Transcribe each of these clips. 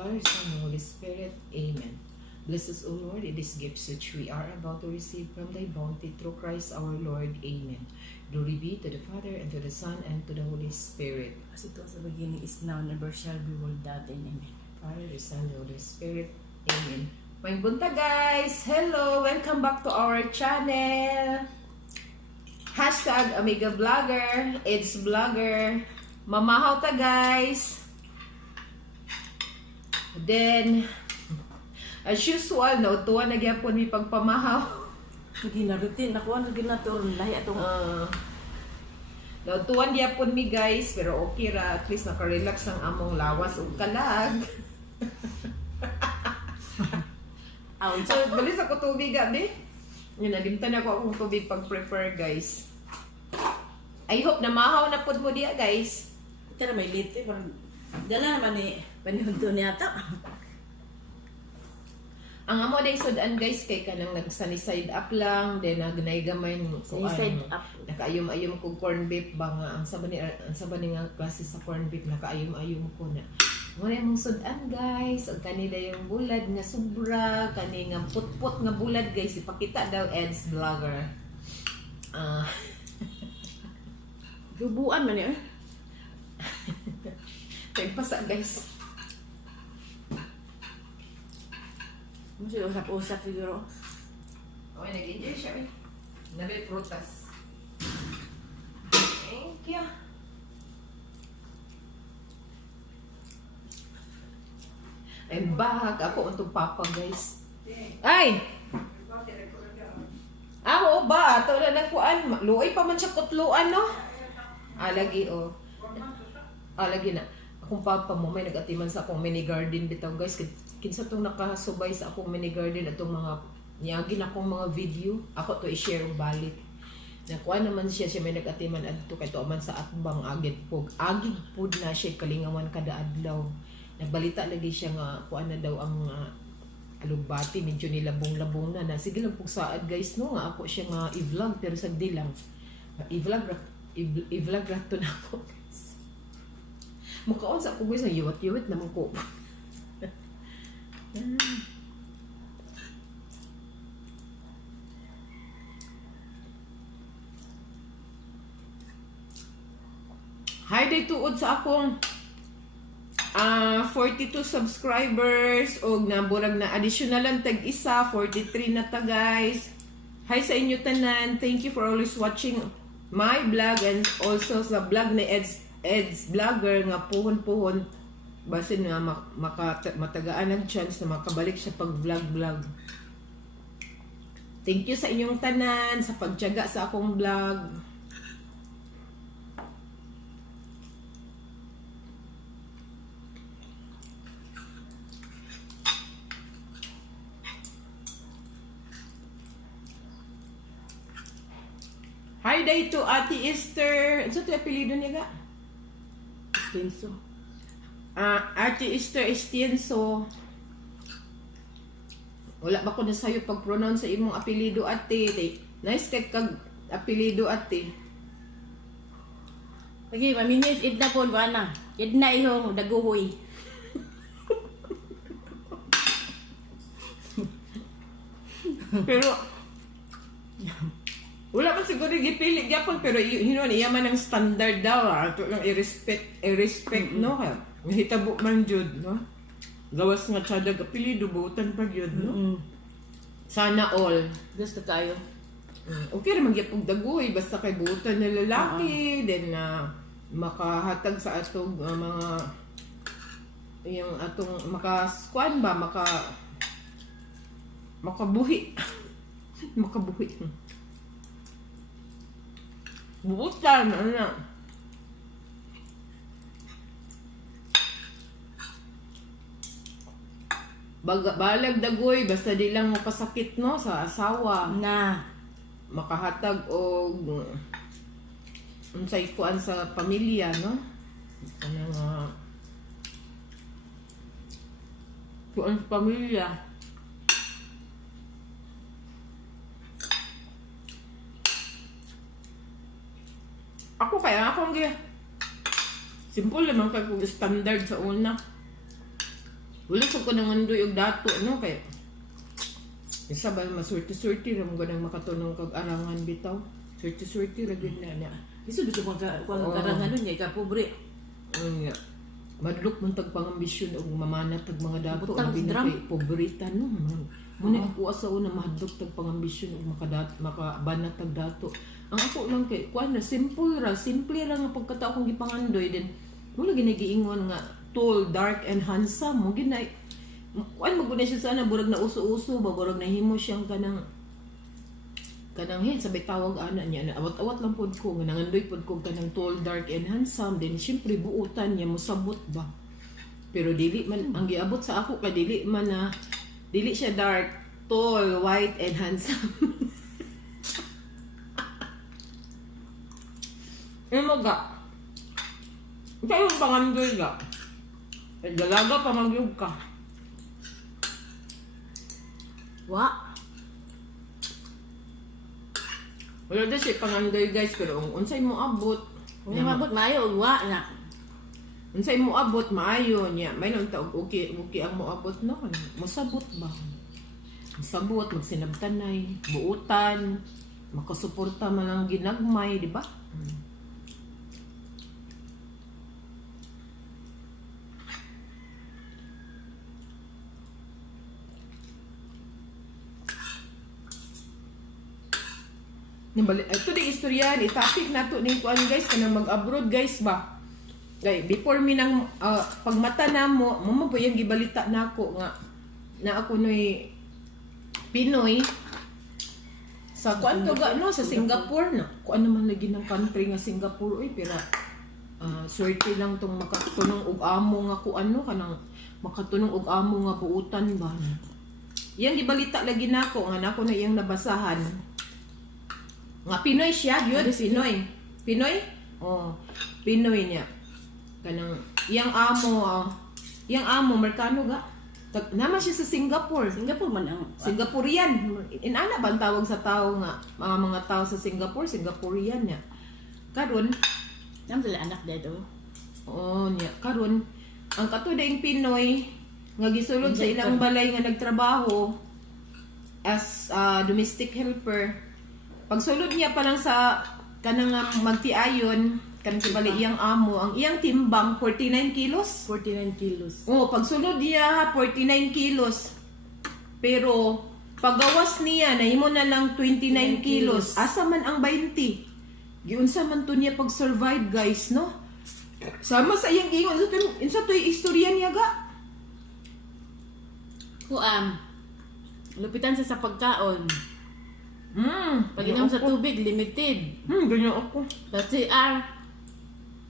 Father, Son, and Holy Spirit. Amen. Bless us, O Lord, in these gifts which we are about to receive from Thy bounty through Christ our Lord. Amen. Glory be to the Father, and to the Son, and to the Holy Spirit. As it was the beginning, is now, never shall be, world that. Amen. Father, the Son, and the Holy Spirit. Amen. May bunta guys! Hello! Welcome back to our channel! Hashtag Amiga Vlogger. It's Vlogger. Mamahaw ta guys! Then, as usual, no, tuwa na gyapon mi pagpamahaw. Hindi na routine. Nakuha na ginaturon. Lahi atong... Tuwan gyapon mi guys, pero okay ra. At least nakarelax ang among lawas ug kalag. So, balis ako tubig gabi. Yun, nalimtan ako akong tubig pag-prefer guys. I hope na mahaw na pod mo diya guys. Tara, may liti. Parang... Dala naman ni... Panihunto niya ata. Ang amo day sudan guys kay kanang nagsani side up lang then nagnay-gamay mo ko Side up. nakaayom-ayom ko corn beef ba nga ang sabani nga klase sa corn beef nakaayom-ayom ko na. Muna mong sudan guys ug kanila yung bulad nga sobra kani nga putput nga bulad guys ipakita daw Ed's Vlogger. Gubuan man eh. Tagpasa guys. Mesti usap-usap siguro. Okay, nag-enjoy siya eh. Nabil prutas. Thank you. I'm back. Ako untong papa guys. Ay! Amo ba? Ito na nagkuan. Luoy pa man siya kutluan no? Lagi oh. Lagi na. Akong papa mo may nag-atiman sa akong mini garden bitaw guys. Kinsa tong nakasubay sa akong mini garden atong mga niyagin akong mga video. Ako to i-share balit. Nakuha naman siya may nag-atiman adto kay to man sa atbang agid pug. Agid pud na siya kalingawan kada adlaw. Nagbalita lagi siya nga kuan na daw ang alugbati medyo nilabong-labong na. Sige lang pug saad guys no nga ako siya nga i-vlog pero sagdi lang. I-vlog ra to na ako. Mukhaon sa ako guys ang yuwat-yuwat naman ko. Hi day tuod sa akong 42 subscribers og naburag na additional lang tag isa 43 na ta guys. Hi sa inyo tanan. Thank you for always watching my vlog and also sa vlog ni Ed's Vlogger nga puhon-puhon basin nga matagaan ng chance na makabalik siya pag vlog. Thank you sa inyong tanan sa pagtiyaga sa akong vlog. Hi day to Ate Esther. Ano ito apelido niya ga? Pinso. Ate Esther Estienzo. Wala ba ko na sa'yo pag-pronounce sa imong apelido ate. Nice kag apelido ate. Lagi, maminis, idna po, wana. Idna ihong daguhoy. Pero wala pa siguro gipili gyapon pero hinon iya man ang standard daw ato lang i-respect no ha. Hitabo man jud no. Gawas nga tiyadag apelido buutan pa jud no. Sana all. Gusto kayo. Okay ra magyapog dagoy basta kay buutan na lalaki then makahatag sa atong mga yung atong makaskuan ba makabuhi. Makabuhi. Buutan, ano. Balag dagoy, basta di lang mapasakit no sa asawa. Na. Makahatag o unsay kuan sa pamilya no. Ano kuan sa pamilya. Ako kaya simple naman kay kung standard sa una. Wala ko nang andoy og dato no kay isa ba masurti-surti ra mo ganang makatunong kag arangan bitaw. Surti-surti ra gid na niya. Isu dito ko Oo. karangan nun niya, pobre. Nga. Madlok man tag pangambisyon og mamanat tag mga dato Butang abi na drum. kay pobreta no. Muna ako asa una mahadlok tag pangambisyon og makabanat tag dato. Ang ako lang kay kuan na simple ra nga pagkatao kong gipangandoy din. Wala ginagiingon nga tall, dark and handsome mo ginay. Kuan maguna siya sana burag na uso-uso, burag na himo siyang kanang sabay tawag ana niya na awat-awat lang pod ko nga nangandoy pod ko kanang tall, dark and handsome din syempre buutan niya mosabot ba. Pero dili man ang giabot sa ako kay dili siya dark, tall, white and handsome. Imo ga. Kayo pangandoy ga. Dalaga pa magyug ka. Wa. Wala na siya pangandoy guys pero unsay mo abot. Kung mabot maayo og wa na. Unsay mo abot maayo niya. May nang taog okay ang mo abot no. Masabot ba? Masabot magsinabtanay, buutan, makasuporta man ang ginagmay, di ba? Ito di istorya ni topic nato ning kuan guys kanang mag-abroad guys ba. Kay before mi nang pagmata namo, mo po yung gibalita nako nga na ako noy Pinoy sa kuan to ga no sa Singapore no. Kuan naman lagi ng country nga Singapore oy pero swerte lang tong makatunong og amo nga kuan no kanang makatunong og amo nga buutan ba. Yang gibalita lagi nako nga nako na iyang nabasahan. Nga Pinoy siya, yun, Pinoy. Pinoy? Oh, Pinoy niya. Kanang, iyang amo, Merkano ga? Naman siya sa Singapore. Singapore man ang Singaporean. Inana ba ang tawag sa tao nga, mga tao sa Singapore, Singaporean niya. Karon, nang sila anak dito. oh, niya. Karon, ang katudaing Pinoy, nga gisulod sa ilang balay nga nagtrabaho as domestic helper. Pagsulod niya pa lang sa kanang magtiayon, kanang kibali iyang amo, ang iyang timbang 49 kilos. 49 kilos. Oh, pagsulod niya 49 kilos. Pero pagawas niya nahimo na lang 29 kilos. Asa man ang 20? Giunsa man to niya pag-survive, guys, no? Sama sa iyang ingon, insa to'y istorya niya ga? Kuam. Lupitan sa pagkaon. Pag inom sa ganyan ako. tubig, limited. Ganyan ako.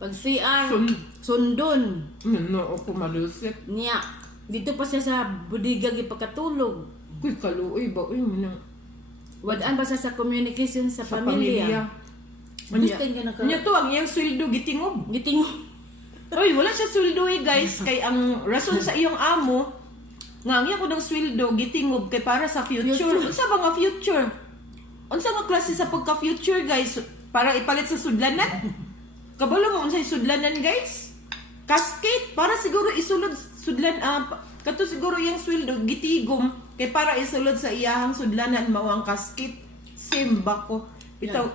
Pag CR, sundon. No, ako malusip. Niya. Dito pa siya sa budiga gipagkatulog. Kuy, kaluoy ba? Uy, manang. Wadaan ba siya sa communication sa Sa pamilya? pamilya. Gusto nga na Anya to, ang iyang sweldo gitingob. Giting. Oy, wala siya sweldo guys. Kay ang rason sa iyong amo, nga ang iya ko ng sweldo, gitingob kay para sa future. Unsa ba nga future? Unsa nga klase sa pagka-future guys? Para ipalit sa sudlanan? Kabalo nga unsay sudlanan guys? Casket para siguro isulod sudlan kato siguro yung sweldo gitigom kay para isulod sa iyahang sudlanan mao ang casket. Same ba ko? Bitaw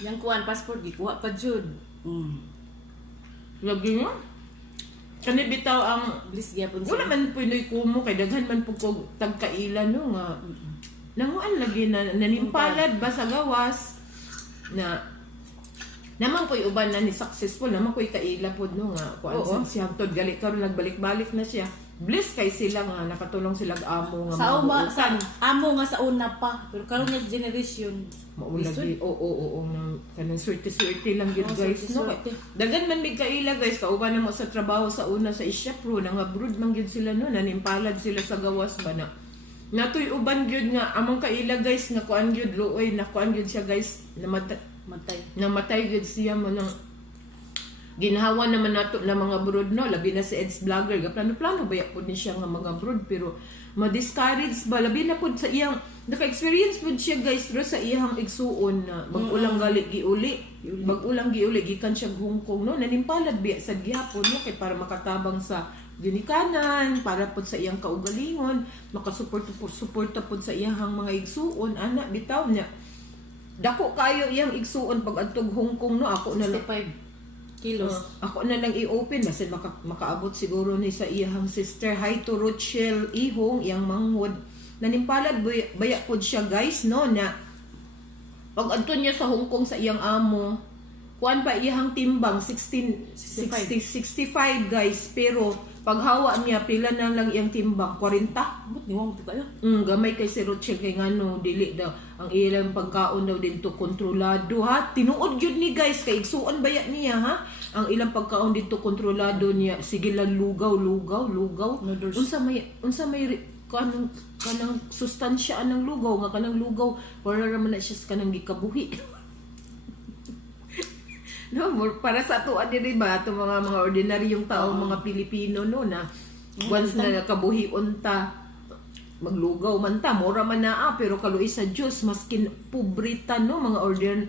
Yang kuan passport gikuha pa jud. lagi mo. Kani bitaw ang Bilis gyapon wala man Pinoy kumo kay daghan man pug kog tagkailan no nga nanguan lagi na nanimpalad ba sa gawas na naman ko'y uban na ni successful naman ko'y kaila pod no nga kuan siya tod gali karon nagbalik-balik na siya bless kay sila nga nakatulong sila amo nga sa uma mabuutan. sa amo nga sa una pa pero karon nga generation Maulagi, oo, kanang swerte-swerte lang yun Oo, guys, no? swerte-swerte. Dagan man may kaila guys, kauban na mo sa trabaho sa una sa Isya Pro, nang abroad man yun sila no, nanimpalad sila sa gawas ba na. Natoy uban yun nga, among kaila guys, nga kuan yun, luoy, na kuan yun siya guys, matay. namatay yun siya mo nang, ginhawa naman nato na mga brood no, labi na si Eds Vlogger, plano-plano baya po ni siya nga mga brood, pero ma-discourage ba, labi na po sa iyang, naka-experience po siya guys, pero sa iyang igsuon na mag-ulang gali giuli, mag-ulang giuli, gikan siya Hong Kong no, nanimpalad biya sa gihapon no, kay para makatabang sa ginikanan, para po sa iyang kaugalingon, makasuporta po sa iyang mga igsuon, anak, bitaw niya. Dako kayo iyang igsuon pag adtog Hong Kong no, ako na lang 65 kilos. ako na lang i-open kasi makaabot siguro ni sa iyang sister. Hi to Rochelle Ihong iyang manghod. Nanimpalad baya pod siya guys no na pag adto niya sa Hong Kong sa iyang amo, kuan pa iyang timbang 65 guys, pero paghawa niya pila na lang iyang timbang 40. But niwang to kayo. Gamay kay si Rochelle kay ngano dili daw ang ilang pagkaon daw dito kontrolado ha. Tinuod gyud ni guys kay igsuon baya niya ha. Ang ilang pagkaon dito kontrolado niya. Sige lang lugaw. Noodles. Unsa may kanang sustansya ng lugaw nga kanang lugaw para raman na siya sa kanang gikabuhi. No, para sa ato diri ba ato mga ordinaryong tao, mga Pilipino no na once na kabuhi unta maglugaw man ta, mura man naa, pero kaluoy sa Dios maskin pobrita no, mga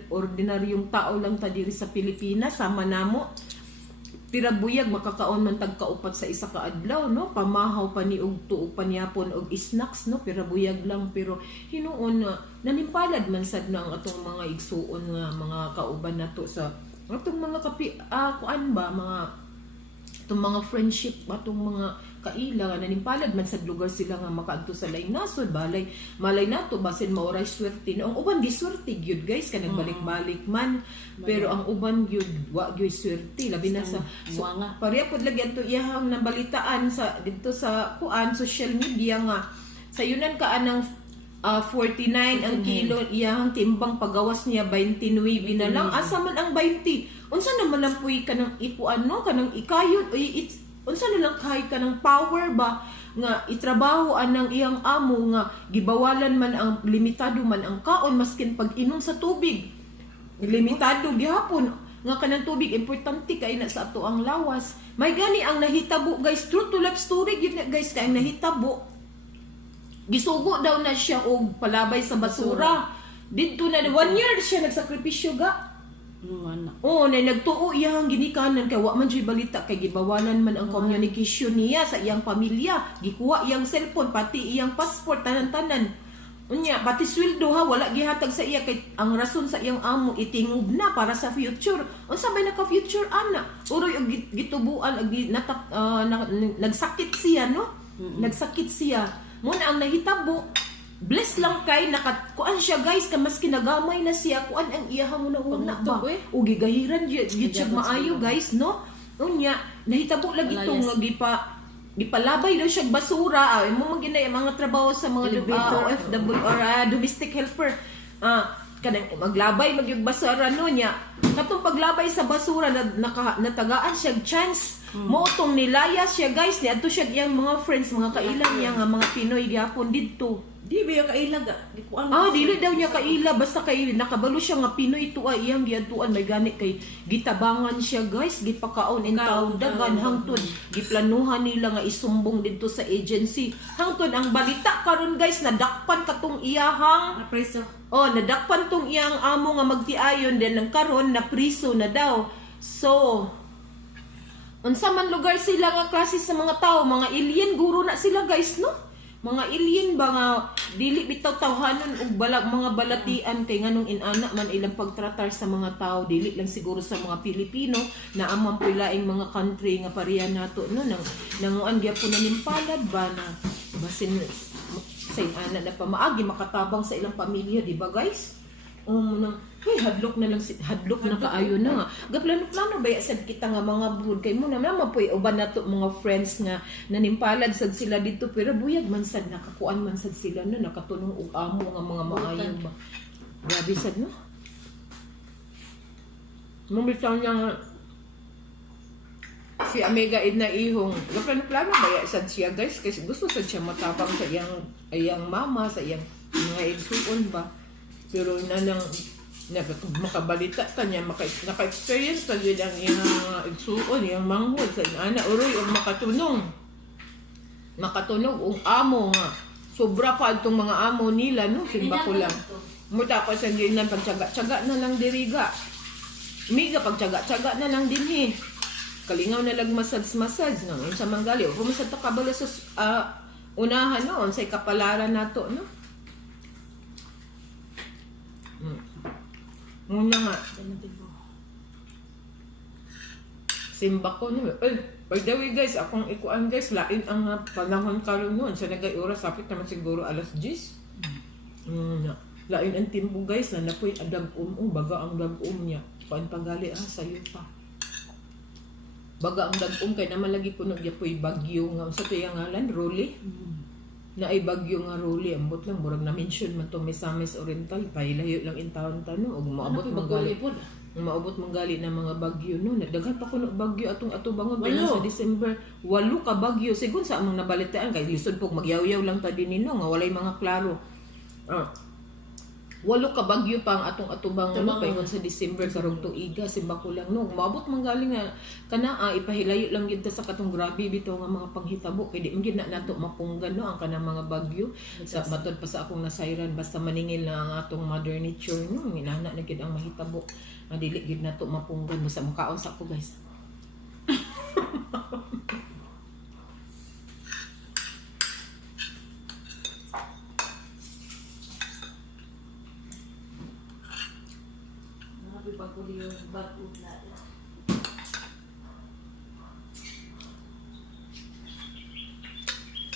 ordinaryong tao lang ta diri sa Pilipinas, sama namo. Pira buyag makakaon man tag kaupat sa isa ka adlaw no, pamahaw pa ni og tuo pa niyapon og snacks no, pira buyag lang, pero hinuon na nanimpalad man sad na ang atong mga igsuon nga mga kauban nato sa atong mga kuan ba mga itong mga friendship, atong mga kaila nga nanimpalad man sa lugar sila nga makaadto sa lain nasod malay nato basin maoray swerte no. Ang uban di swerte gyud guys kanang balik-balik man, pero ang uban gyud wa gyud swerte labi na sa pareha pod lagi adto iyang nabalitaan sa dito sa kuan social media nga sayunan ka anang 49 ang kilo iyang timbang, pagawas niya 29 na lang. Asa man ang 20? Unsa naman lang puy ka ng ikuan no, kanang ikayod unsa na lang kay ka ng power ba nga itrabaho anang iyang amo nga gibawalan man ang limitado man ang kaon maskin pag inom sa tubig. Limitado gihapon nga kanang tubig importante kay na sa ato ang lawas. May gani ang nahitabo guys, true to life story gyud guys kay ang nahitabo. Gisugo daw na siya og palabay sa basura. Dito na 1 year siya nagsakripisyo ga. Na nagtuo iyang ginikanan kay wa man jud balita kay gibawalan man ang communication niya sa iyang pamilya. Gikuha iyang cellphone pati iyang passport tanan-tanan. Unya pati sweldo ha wala gihatag sa iya kay ang rason sa iyang amo itingob na para sa future. Unsa bay naka future ana? Uroy og gitubuan og nagsakit siya no. Nagsakit siya. Muna ang nahitabo, bless lang kay kuan siya guys, kamas kinagamay na siya, kuan ang iyahang una ba? O gigahiran siya maayo guys, no? Unya, nahitabo lagi ito nga gipalabay daw siya basura, mo maginay mga trabaho sa mga OFW or domestic helper. Kanang maglabay magyug basura no nya. Katong paglabay sa basura natagaan siya chance. Mootong nilaya siya guys, ni adto siya iyang mga friends, mga kailan niya nga mga Pinoy gyapon didto. Di ba yung kaila ga? Di ko dili daw niya kaila, basta kay nakabalo siya nga Pinoy tuwa iyang giadtuan may gani kay gitabangan siya guys, gipakaon in dagan hangtod giplanuhan nila nga isumbong didto sa agency. Hangtod ang balita karon guys nadakpan katong iyahang preso. Nadakpan tong iyang amo nga magtiayon din ng karon na priso na daw. So unsa man lugar sila nga klase sa mga tao, mga alien guro na sila guys no. Mga alien ba nga dili bitaw tawhanon og mga balatian kay nganong inana man ilang pagtratar sa mga tao, dili lang siguro sa mga Pilipino na amang pilaing mga country nga pareha nato no nanguan gyapon na nimpalad ba na basin sa inana na pamaagi makatabang sa ilang pamilya, di ba guys? Hadlok na kaayo na nga. Gaplano-plano ba sad kita nga mga brood kay mo naman po uban nato mga friends nga nanimpalad sad sila dito, pero buyag man sad nakakuan man sad sila no, nakatunong og amo nga mga maayo ba. Grabe sad no. Mumitaw niya si Amiga Edna Ihong. Gaplano-plano ba sad siya guys kasi gusto sad siya matapang sa iyang mama, sa iyang mga igsuon ba. Pero nanang Makabalita ka niya, naka-experience ka yun ang iyang igsuon, iyang manghod sa ana uroy o makatunog ang amo nga. Sobra pa itong mga amo nila, no? Simba ko lang. Muta ko sa ginan, pagtsaga-tsaga na lang diriga. Miga, pagtsaga-tsaga na lang din he. Kalingaw na lang massage, no? Yung sa manggali, o pumasad ta kabala sa unahan noon, sa kapalaran nato, no? Muna nga. Simba ko no. By the way guys, akong ikuan guys, lain ang panahon karon noon. Sa nagay oras, sapit naman siguro alas 10. Lain ang timbo guys, na napoy adag-um, baga ang dag-um niya. Paan pagali sayo pa. Baga ang dag-um, kay naman lagi ko nagyapoy bagyo nga. Sa tuyang ngalan, Rolly. Na ay bagyo nga Rolly, ambot lang murag na mention man to Misamis Oriental, pahilayo lang in taon-taon og maabot manggali na mga bagyo no. Daghan pa kuno bagyo atong atubangon sa December. 8 ka bagyo sigon sa among nabalitaan kay lisod pog magyaw-yaw lang ta dinino nga walay mga klaro. 8 ka bagyo pa ang atong atubangon no paingon sa December karong tuiga simba ko lang no. Maabot manggali nga kana ipahilayo lang gid ta sa katong grabe bitaw nga mga panghitabo kay di man gid na nato mapunggan no ang kanang mga bagyo. Sa matod pa sa akong nasayran basta maningil na ang atong mother nature no inana na gid ang mahitabo. Madili gid nato mapunggan basta makaon sa ko guys.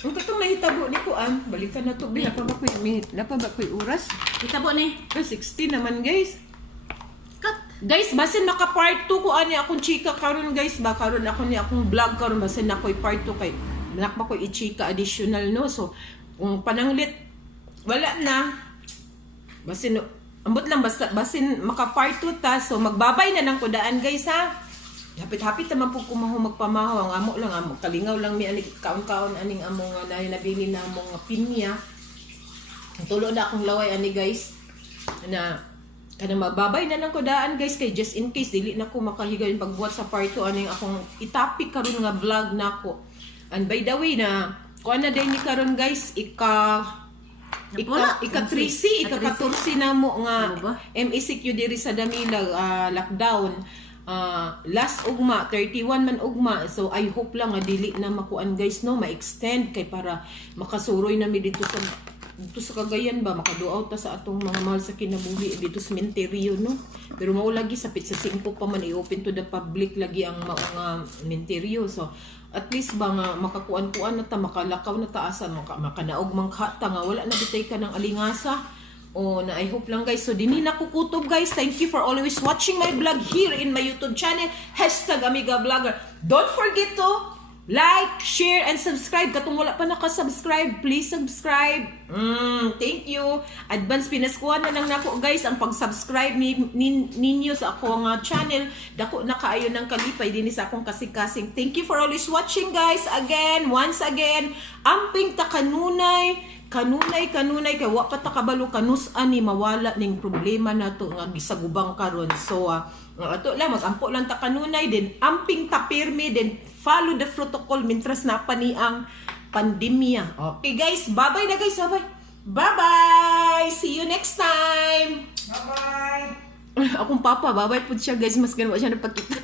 Ang katong nahitabo ni ko balikan na to napaba ko'y oras. Hitabo ni. 60 naman guys. Cut. Guys, basin maka part 2 ko ani akong chika karon guys ba karon ako ni akong vlog karon basin na ko'y part 2 kay nakpa ko i-chika additional no. So kung pananglit wala na basin ambot lang basta basin maka part 2 ta so magbabay na nang kudaan guys ha. Hapit-hapit naman po kumaho magpamahaw ang amo lang amo kalingaw lang mi ani kaon-kaon aning amo nga nabili na amo nga pinya. Tulo na akong laway ani guys na kada magbabay na nang kudaan guys kay just in case dili na ko makahigayon pagbuhat sa part 2 aning akong itapik karon nga vlog nako. And by the way na kuan na din ni karon guys ika-13 ika-14 na mo nga MECQ diri sa Damila lockdown. Last ugma 31 man ugma so I hope lang nga dili na makuan guys no ma-extend kay para makasuroy na mi dito sa Cagayan ba makaduaw ta sa atong mga mahal sa kinabuhi dito sa Menterio no pero mao lagi sapit sa 5 pa man i-open to the public lagi ang mga Menterio so at least ba nga makakuan-kuan na ta makalakaw na ta asa makanaog mangka ta nga wala na bitay ka ng alingasa. Na I hope lang guys. So dinhi na kukutob guys. Thank you for always watching my vlog here in my YouTube channel. #Amiga Vlogger. Don't forget to like, share, and subscribe. Katong wala pa nakasubscribe, please subscribe. Thank you. Advance pinaskuhan na lang nako guys ang pag-subscribe ninyo sa akong channel. Dako na kaayo ng kalipay din sa akong kasing-kasing. Thank you for always watching guys. Once again, amping ta kanunay kay wa pa ta kabalo kanus-an ni mawala ning problema nato nga gisagubang karon. So ato lang magampo lang ta kanunay din amping ta pirmi din follow the protocol mintras na pa ni ang pandemya. Okay guys, bye-bye na guys, bye-bye. See you next time. Bye-bye. Akong papa, bye-bye po siya guys, mas ganun siya napakita.